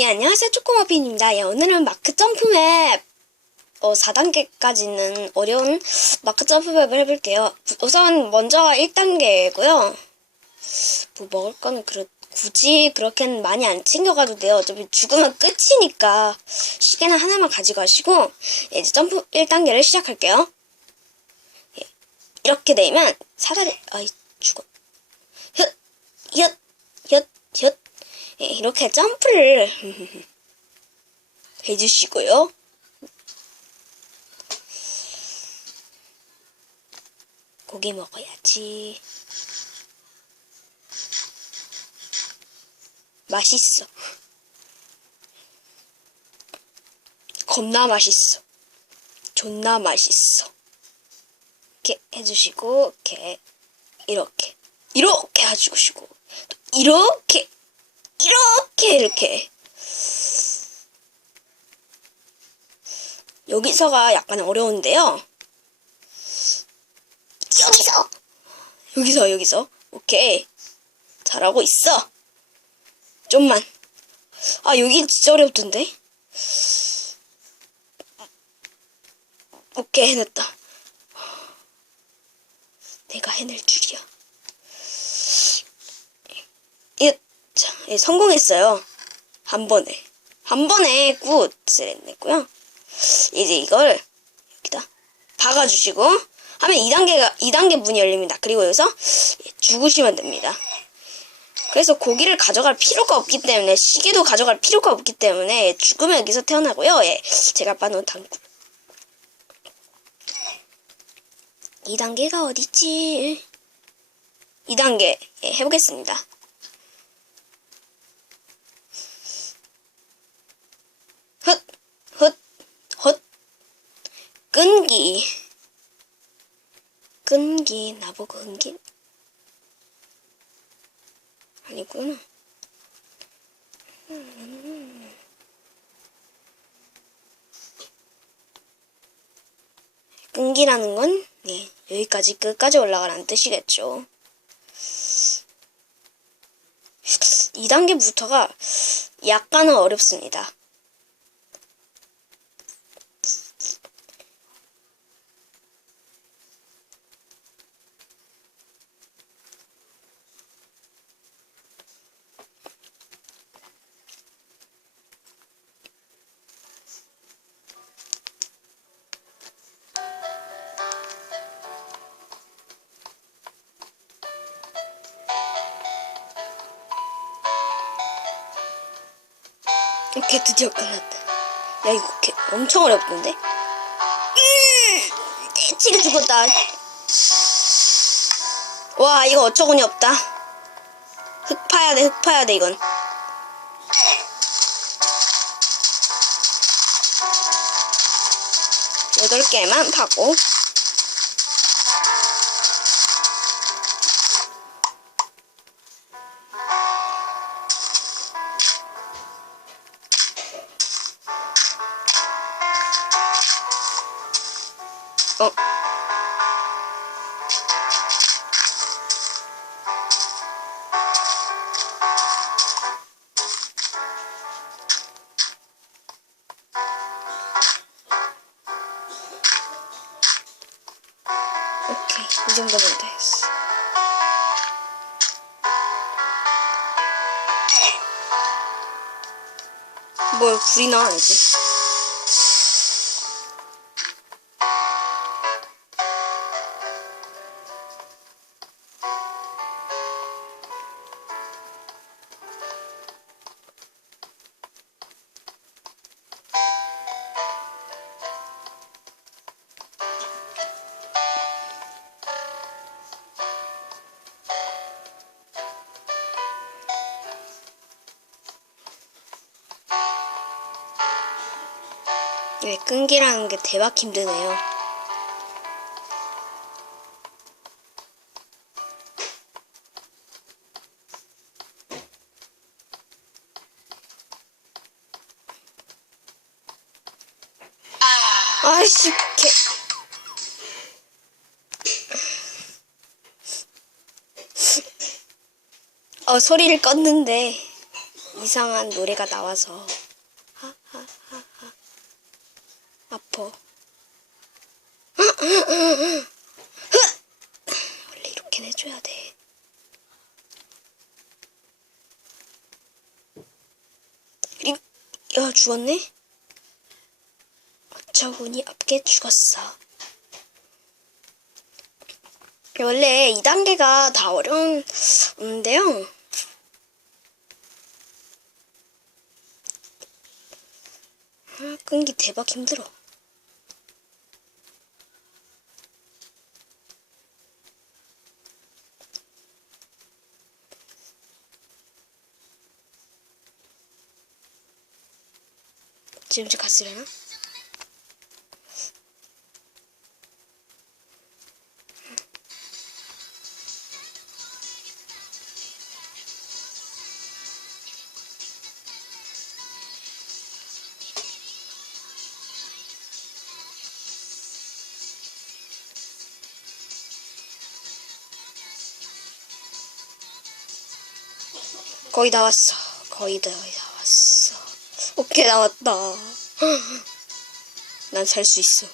예, 안녕하세요. 초코머핀입니다. 예, 오늘은 마크 점프맵, 어, 4단계까지는 어려운 마크 점프맵을 해볼게요. 우선, 먼저 1단계고요 뭐, 먹을 거는 그렇, 굳이 그렇게는 많이 안 챙겨가도 돼요. 어차피 죽으면 끝이니까. 시계는 하나만 가져가시고, 예, 이제 점프 1단계를 시작할게요. 예, 이렇게 되면, 사다리, 아이, 죽어. 혓, 혓, 혓, 혓. 예, 이렇게 점프를 해주시고요. 고기 먹어야지. 맛있어. 겁나 맛있어. 존나 맛있어. 이렇게 해주시고, 이렇게, 이렇게, 이렇게 해주시고, 또 이렇게, 이렇게 이렇게 여기서가 약간 어려운데요. 여기서 여기서 여기서 오케이 잘하고 있어. 좀만 아 여기 진짜 어렵던데. 오케이 해냈다. 내가 해낼 줄이야. 이 자, 예, 성공했어요. 한 번에. 한 번에 굿을 해냈고요. 이제 이걸 여기다 박아주시고 하면 2단계가 2단계 문이 열립니다. 그리고 여기서 예, 죽으시면 됩니다. 그래서 고기를 가져갈 필요가 없기 때문에 시계도 가져갈 필요가 없기 때문에 죽으면 여기서 태어나고요. 예, 제가 빠놓은 당구. 2단계가 어딨지? 2단계 예, 해보겠습니다. 헛, 헛, 헛. 끈기. 끈기, 나보고 끈기? 아니구나. 음. 끈기라는 건, 네, 여기까지 끝까지 올라가라는 뜻이겠죠. 2단계부터가 약간은 어렵습니다. 오케이 드디어 끝났다. 야 이거 개, 엄청 어렵던데? 음, 떼치게 죽었다. 와 이거 어처구니 없다. 흙 파야 돼, 흙 파야 돼 이건. 여덟 개만 파고. 어. 오케이, 이 정도면 됐어. 뭘 불이 나, 이제. 네, 끈기라는 게 대박 힘드네요. 아이씨, 개. 어, 소리를 껐는데. 이상한 노래가 나와서 하하하하 아퍼 원래 이렇게 내줘야 돼. 야 죽었네. 어처구니 없게 죽었어. 원래 2단계가 다 어려운데요. 아, 끈기 대박 힘들어. 지금 저 갔으려나? 거의 다 왔어. 거의 다, 거의 다. 오케이, 나왔다. 난 살 수 있어.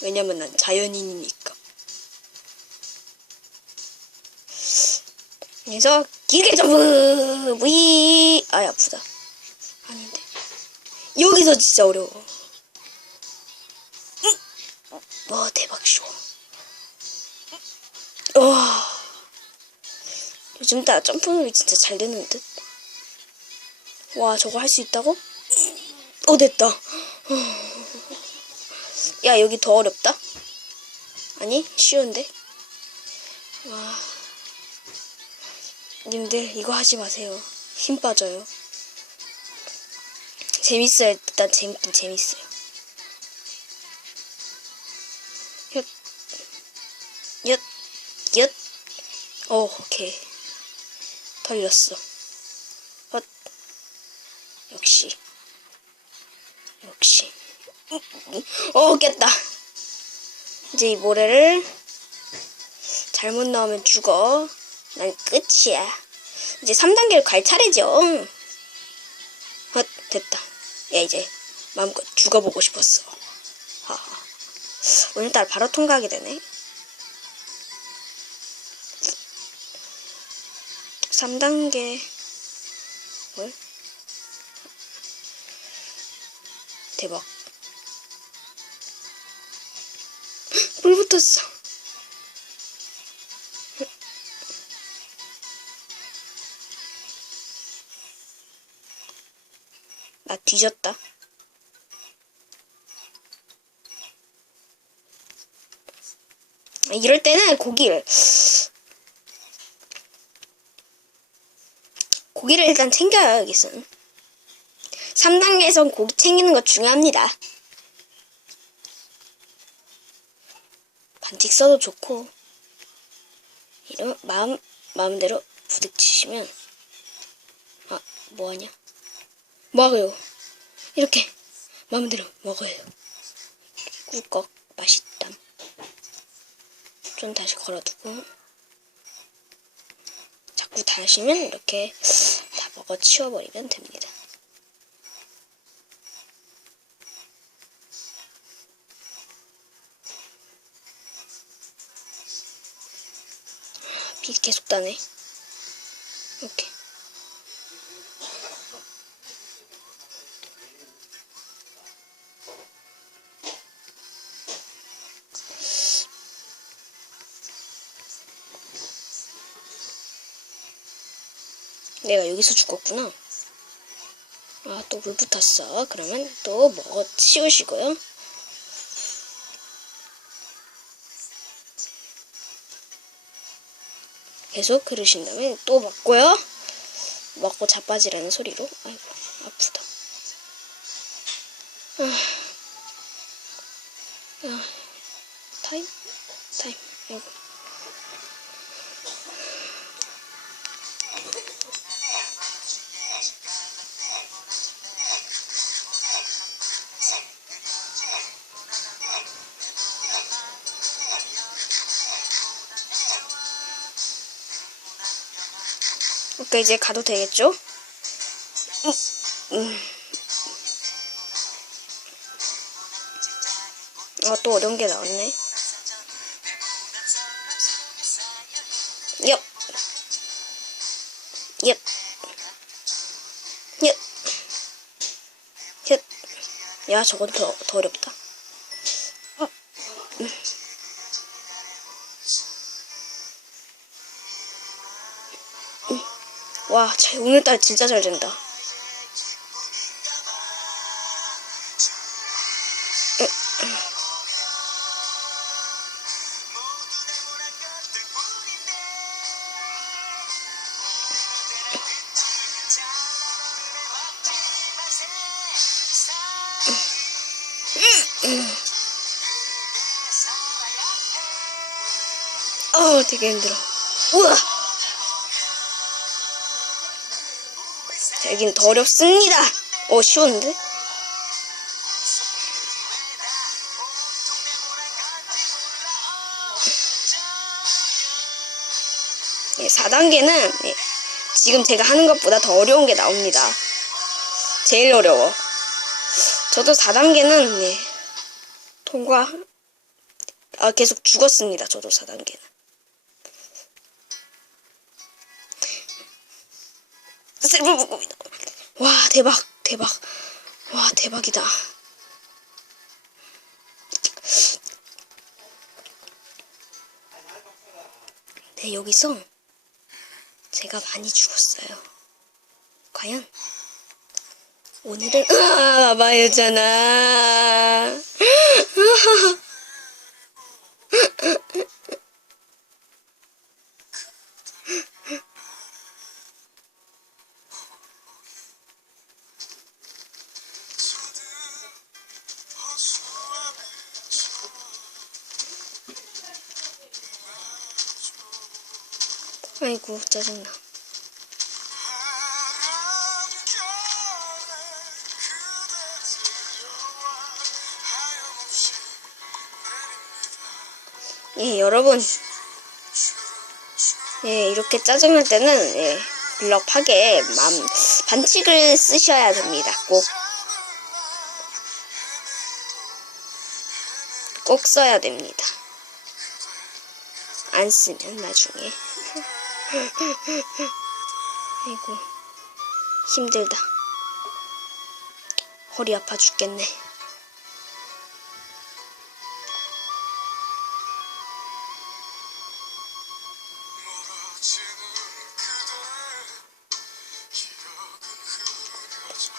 왜냐면 난 자연인이니까. 그래서 길게 점프! 위! 아, 아프다. 아닌데. 여기서 진짜 어려워. 응! 와, 대박 쉬워. 와. 요즘 따라 점프놀이 진짜 잘 되는 듯. 와, 저거 할 수 있다고? 어, 됐다. 야, 여기 더 어렵다? 아니, 쉬운데? 와. 님들, 이거 하지 마세요. 힘 빠져요. 재밌어요. 일단 재밌긴 재밌어요. 얏, 얏, 얏. 어, 오케이. 털렸어. 헛. 역시. 역시. 어, 깼다. 이제 이 모래를 잘못 넣으면 죽어. 난 끝이야. 이제 3단계를 갈 차례죠. 헛, 됐다. 야, 이제 마음껏 죽어보고 싶었어. 하하. 오늘따라 바로 통과하게 되네. 3단계. 뭘? 대박. 물 붙었어. 나 뒤졌다. 아, 이럴 때는 고기를 고기를 일단 여기서는. 3단계에선 고기 챙기는 거 중요합니다. 반칙 써도 좋고, 이런 마음, 마음대로 부딪히시면, 아, 뭐하냐? 먹어요. 이렇게, 마음대로 먹어요. 꿀꺽, 맛있담. 좀 다시 걸어두고, 자꾸 다시면 이렇게 다 먹어 치워버리면 됩니다. 계속 따네. 이렇게. 내가 여기서 죽었구나. 아, 또 물 붙었어. 그러면 또 먹어 치우시고요. 계속 그러신 다음에 또 먹고요. 먹고 자빠지라는 소리로. 아이고, 아프다. 아, 아, 타임? 타임. 아이고. 그러니까 이제 가도 되겠죠? 아, 또 어려운 게 나왔네. 엽. 엽. 엽. 엽. 야, 저건 더, 더 어렵다. 음. 음. 와, 자, 오늘따라 진짜 잘 된다. 어, 되게 힘들어. 우와! 여긴 더 어렵습니다. 어, 쉬웠는데? 예, 4단계는 예, 지금 제가 하는 것보다 더 어려운 게 나옵니다. 제일 어려워. 저도 4단계는 예, 통과 아 계속 죽었습니다. 저도 4단계는. 와 대박 대박 와 대박이다. 네 여기서 제가 많이 죽었어요. 과연 오늘은 아 마마였잖아. 아이고 짜증나. 예, 여러분. 예, 이렇게 짜증날 때는, 예, 블럭 파괴, 맘, 반칙을 쓰셔야 됩니다. 꼭. 꼭 써야 됩니다. 안 쓰면 나중에. 아이고, 힘들다. 허리 아파 죽겠네.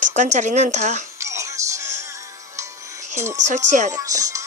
두 칸짜리는 다 햄- 설치해야겠다.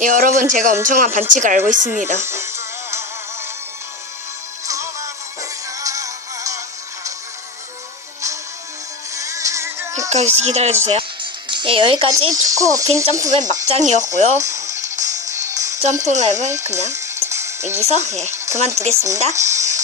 예, 여러분 제가 엄청난 반칙을 알고 있습니다. 여기까지 기다려주세요. 예, 여기까지 초코머핀 점프맵 막장이었고요. 점프맵을 그냥 여기서 예, 그만두겠습니다.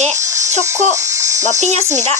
예, 초코 머핀이었습니다.